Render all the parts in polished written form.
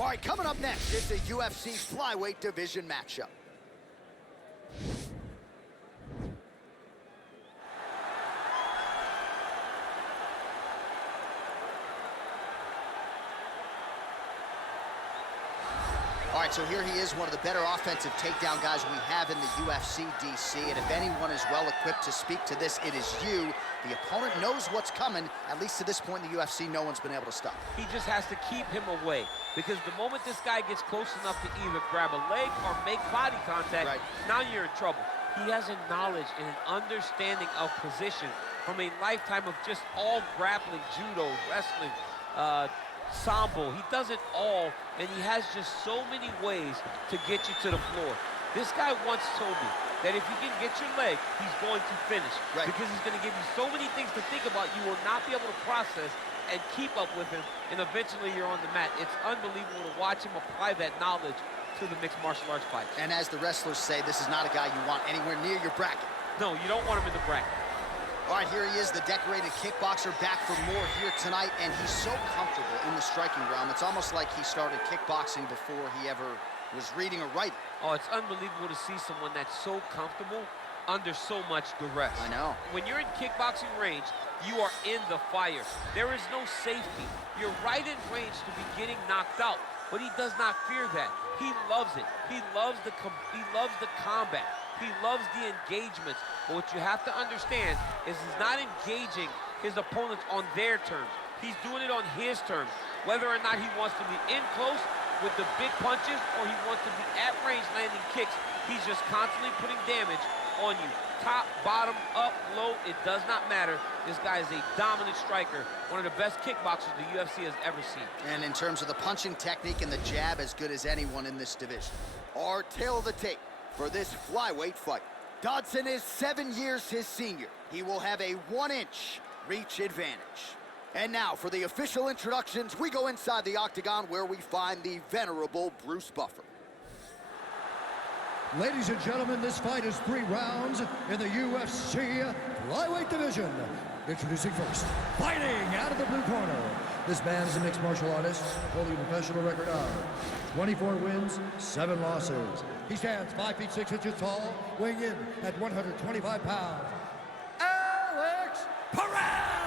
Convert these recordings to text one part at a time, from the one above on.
All right, coming up next is the UFC flyweight division matchup. All right, so here he is, one of the better offensive takedown guys we have in the UFC, DC. And if anyone is well-equipped to speak to this, it is you. The opponent knows what's coming. At least to this point in the UFC, no one's been able to stop. He just has to keep him away. Because the moment this guy gets close enough to either grab a leg or make body contact, now you're in trouble. He has a knowledge and an understanding of position from a lifetime of just all grappling, judo, wrestling, sambo. He does it all, and he has just so many ways to get you to the floor. This guy once told me that if you can get your leg, he's going to finish. Because he's going to give you so many things to think about, you will not be able to process and keep up with him, and eventually you're on the mat. It's unbelievable to watch him apply that knowledge to the mixed martial arts fight. And as the wrestlers say, this is not a guy you want anywhere near your bracket. No, you don't want him in the bracket. All right, here he is, the decorated kickboxer, back for more here tonight, and he's so comfortable in the striking realm. It's almost like he started kickboxing before he ever was reading or writing. Oh, it's unbelievable to see someone that's so comfortable under so much duress. I know. When you're in kickboxing range, you are in the fire. There is no safety. You're right in range to be getting knocked out, but he does not fear that. He loves it. He loves the combat. He loves the engagements. But what you have to understand is he's not engaging his opponents on their terms. He's doing it on his terms. Whether or not he wants to be in close with the big punches or he wants to be at range landing kicks, he's just constantly putting damage on you. Top, bottom, up, low, it does not matter. This guy is a dominant striker, one of the best kickboxers the UFC has ever seen. And in terms of the punching technique and the jab, as good as anyone in this division. Our tail of the tape for this flyweight fight. Dodson is 7 years his senior. He will have a 1-inch reach advantage. And now for the official introductions, we go inside the octagon where we find the venerable Bruce Buffer. Ladies and gentlemen, this fight is 3 rounds in the UFC flyweight division. Introducing first, fighting out of the blue corner. This man is a mixed martial artist, holding a professional record of 24 wins, 7 losses. He stands 5 feet 6 inches tall, weighing in at 125 pounds. Alex Perez!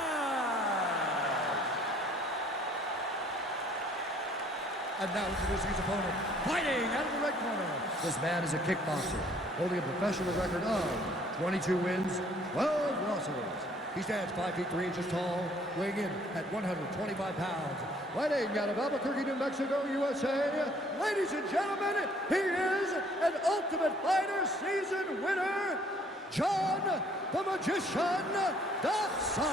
And now introducing his opponent, fighting out of the red corner. This man is a kickboxer, holding a professional record of 22 wins, 12 losses. He stands 5 feet 3 inches tall, weighing in at 125 pounds. Fighting out of Albuquerque, New Mexico, USA. Ladies and gentlemen, he is an Ultimate Fighter season winner, John the Magician Dodson.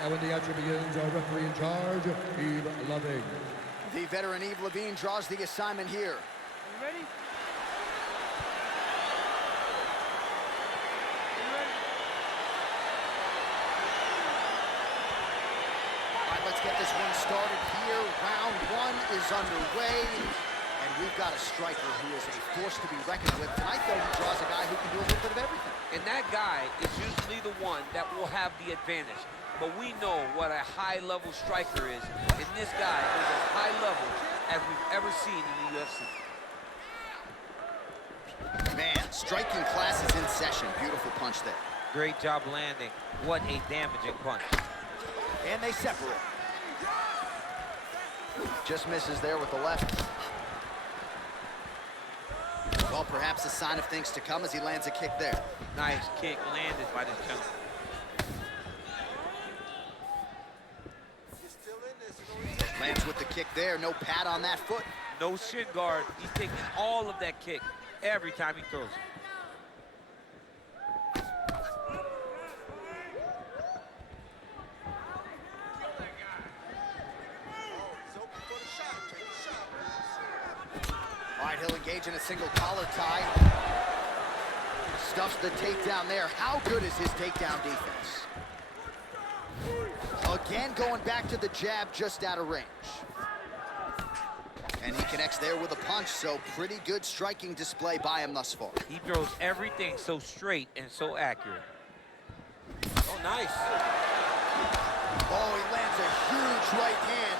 And when the action begins, our referee in charge, Eve Loving. The veteran Eve Levine draws the assignment here. You ready? Let's get this one started here. Round 1 is underway. And we've got a striker who is a force to be reckoned with. Tonight, though, he draws a guy who can do a little bit of everything. And that guy is usually the one that will have the advantage. But we know what a high-level striker is. And this guy is as high level as we've ever seen in the UFC. Man, striking class is in session. Beautiful punch there. Great job landing. What a damaging punch. And they separate. Just misses there with the left. Well, perhaps a sign of things to come as he lands a kick there. Nice kick landed by this gentleman. Lands with the kick there. No pad on that foot. No shin guard. He's taking all of that kick every time he throws it. All right, he'll engage in a single collar tie. Stuffs the takedown there. How good is his takedown defense? Again, going back to the jab just out of range. And he connects there with a punch, so pretty good striking display by him thus far. He throws everything so straight and so accurate. Oh, nice. Oh, he lands a Huge right hand.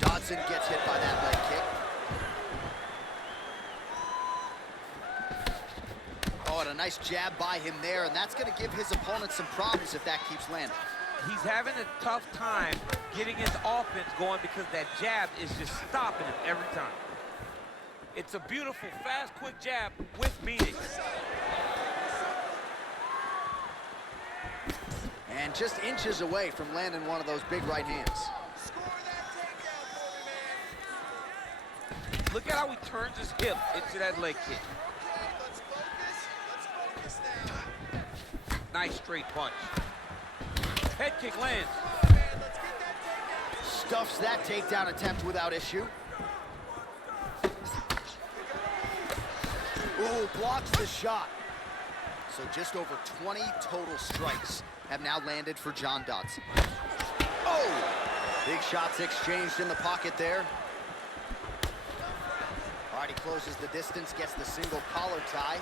Dodson gets hit by that leg kick. Oh, and a nice jab by him there, and that's going to give his opponent some problems if that keeps landing. He's having a tough time getting his offense going because that jab is just stopping him every time. It's a beautiful, fast, quick jab with meaning. And just inches away from landing one of those big right hands. Look at how he turns his hip into that leg kick. Nice straight punch. Head kick lands. Stuffs that takedown attempt without issue. Ooh, blocks the shot. So just over 20 total strikes have now landed for John Dodson. Oh! Big shots exchanged in the pocket there. All right, he closes the distance, gets the single collar tie.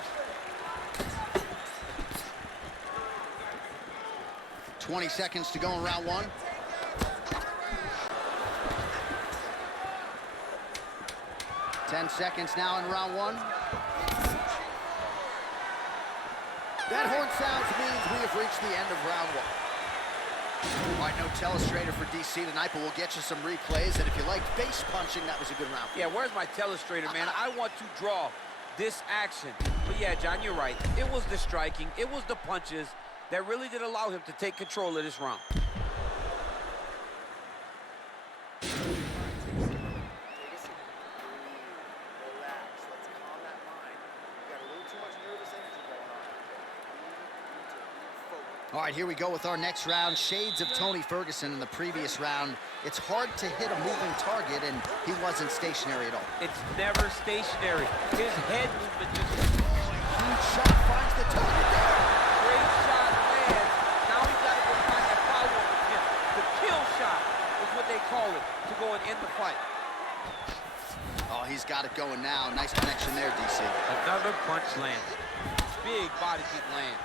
20 seconds to go in round one. Ten seconds now in round one. That horn sounds means we have reached the end of round one. All right, no telestrator for DC tonight, but we'll get you some replays. And if you like face punching, that was a good round. Yeah, where's my telestrator, man? I want to draw this action. But yeah, John, you're right. It was the striking, it was the punches that really did allow him to take control of this round. All right, here we go with our next round. Shades of Tony Ferguson in the previous round. It's hard to hit a moving target, and he wasn't stationary at all. It's never stationary. His head movement just... Huge shot finds the target there. Great shot lands. Now he's got to go find that follow-up attempt. The kill shot is what they call it, to go and end the fight. Oh, he's got it going now. Nice connection there, DC. Another punch lands. Big body kick lands.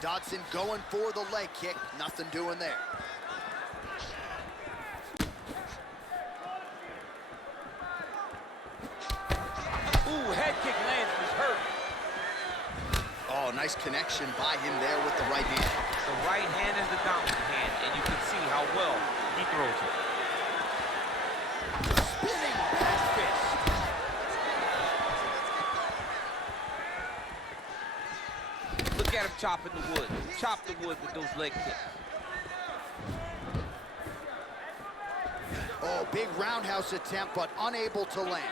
Dodson going for the leg kick. Nothing doing there. Ooh, head kick lands, he's hurt. Oh, nice connection by him there with the right hand. The right hand is the dominant hand, and you can see how well he throws it. Spinning back fist. Look at him chopping the wood. Chop the wood with those leg kicks. Oh, big roundhouse attempt, but unable to land.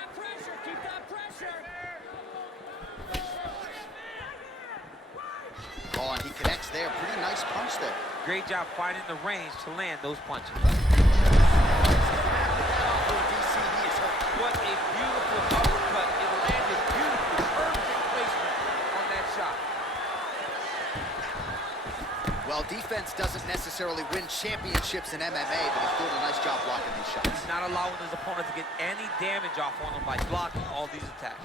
Keep that pressure. Oh, and he connects there. Pretty nice punch there. Great job finding the range to land those punches. What a beautiful uppercut. It landed beautifully. Perfect placement on that shot. Well, defense doesn't necessarily win championships in MMA, but he's doing a nice job blocking these shots. He's not allowing his opponent to get any damage off on him by blocking all these attacks.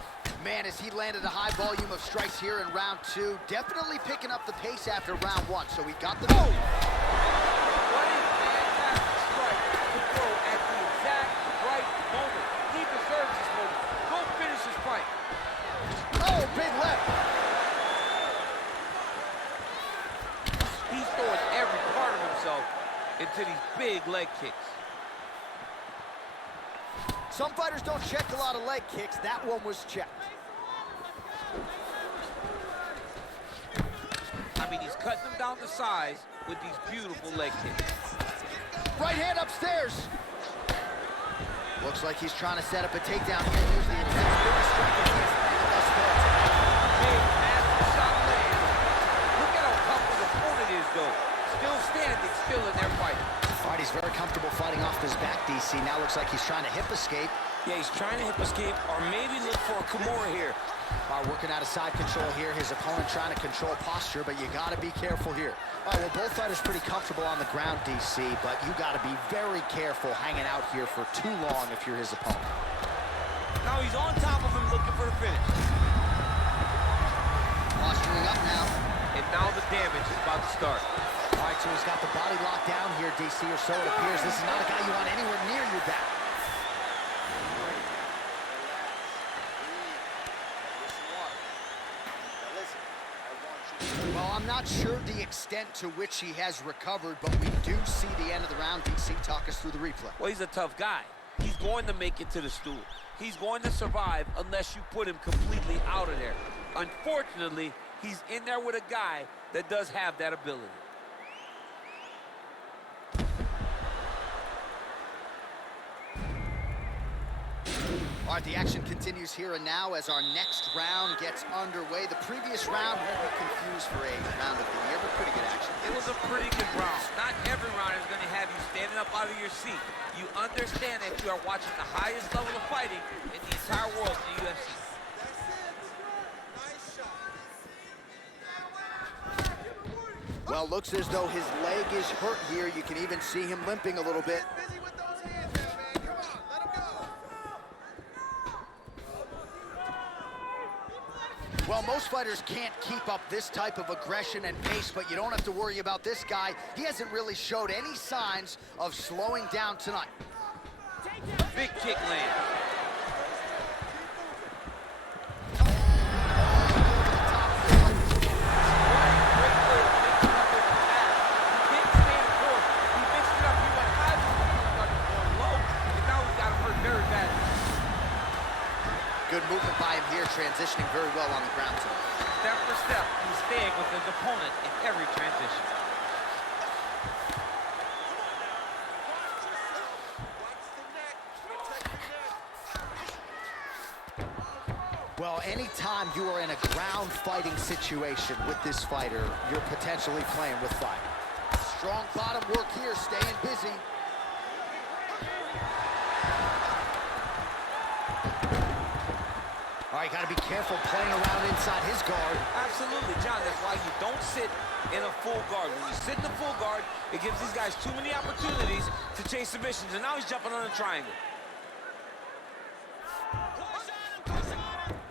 Man, as he landed a high volume of strikes here in round two, definitely picking up the pace after round one, so he got the... Oh! What a fantastic strike to throw at the exact right moment. He deserves this moment. Go finish his fight. Oh, big left. He's throwing every part of himself into these big leg kicks. Some fighters don't check a lot of leg kicks. That one was checked. I mean, he's cutting them down to size with these beautiful leg kicks. Right hand upstairs. Looks like he's trying to set up a takedown here. Here's the attempt. Biggest strike against thus far. Big, massive shot lands. Look at how tough his opponent is, though. Still standing, still in their fight. All right, he's very comfortable fighting off his back, DC. Now looks like he's trying to hip escape. Yeah, he's trying to hip escape or maybe look for a Kimura here. Working out of side control here. His opponent trying to control posture, but you got to be careful here. All right, well, both fighters pretty comfortable on the ground, DC, but you got to be very careful hanging out here for too long if you're his opponent. Now he's on top of him looking for the finish. Posturing up now. And now the damage is about to start. All right, so he's got the body locked down here, DC, or so it appears. This is not a guy you want anywhere near your back. Well, I'm not sure the extent to which he has recovered, but we do see the end of the round. DC, talk us through the replay. Well, he's a tough guy. He's going to make it to the stool. He's going to survive unless you put him completely out of there. Unfortunately, he's in there with a guy that does have that ability. All right, the action continues here and now as our next round gets underway. The previous round won't be confused for a round of the year, but pretty good action. It was a pretty good round. Not every round is going to have you standing up out of your seat. You understand that you are watching the highest level of fighting in the entire world in the UFC. Well, looks as though his leg is hurt here. You can even see him limping a little bit. Well, most fighters can't keep up this type of aggression and pace, but you don't have to worry about this guy. He hasn't really showed any signs of slowing down tonight. Big kick land. Good movement by him here, transitioning very well on the ground tonight. Step for step, he's staying with his opponent in every transition. Well, anytime you are in a ground fighting situation with this fighter, you're potentially playing with fire. Strong bottom work here, staying busy. All right, got to be careful playing around inside his guard. Absolutely, John. That's why you don't sit in a full guard. When you sit in a full guard, it gives these guys too many opportunities to chase submissions. And now he's jumping on a triangle.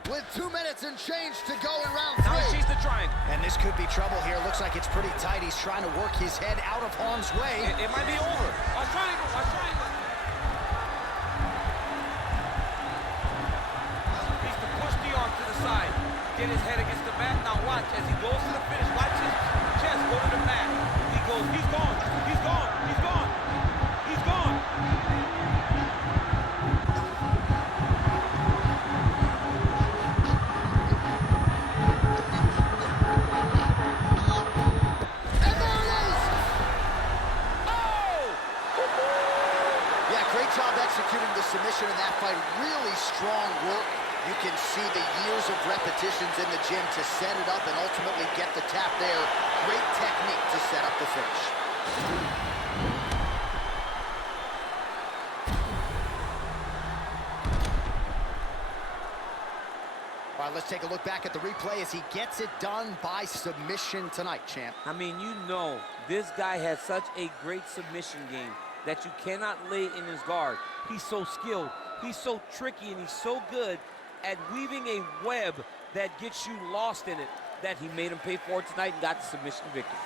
With 2 minutes and change to go in round Now he three. sees the triangle. And this could be trouble here. Looks like it's pretty tight. He's trying to work his head out of harm's way. It might be over. Watch triangle, watch triangle. He's to push the arm to the side. Get his head against the mat. Now watch as he goes to the finish. Watch his chest go to the mat. He goes, he's gone, he's gone, he's gone, he's gone. Executing the submission in that fight, really strong work. You can see the years of repetitions in the gym to set it up and ultimately get the tap there. Great technique to set up the finish. All right, let's take a look back at the replay as he gets it done by submission tonight, champ. I mean, you know, this guy has such a great submission game that you cannot lay in his guard. He's so skilled, he's so tricky, and he's so good at weaving a web that gets you lost in it that he made him pay for it tonight and got the submission victory.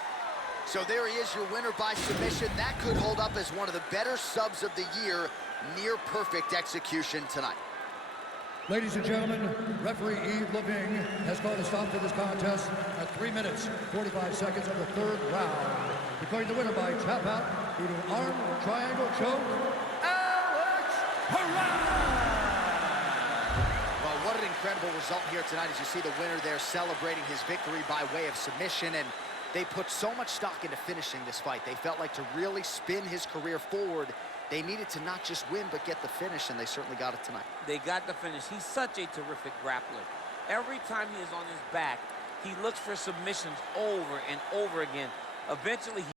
So there he is, your winner by submission. That could hold up as one of the better subs of the year. Near perfect execution tonight. Ladies and gentlemen, referee Yves Leving has called a stop to this contest at 3 minutes, 45 seconds of the third round. Declaring the winner by tap out due to arm triangle choke, Alex Perez! Well, what an incredible result here tonight as you see the winner there celebrating his victory by way of submission. And they put so much stock into finishing this fight. They felt like to really spin his career forward, they needed to not just win, but get the finish, and they certainly got it tonight. They got the finish. He's such a terrific grappler. Every time he is on his back, he looks for submissions over and over again. Eventually,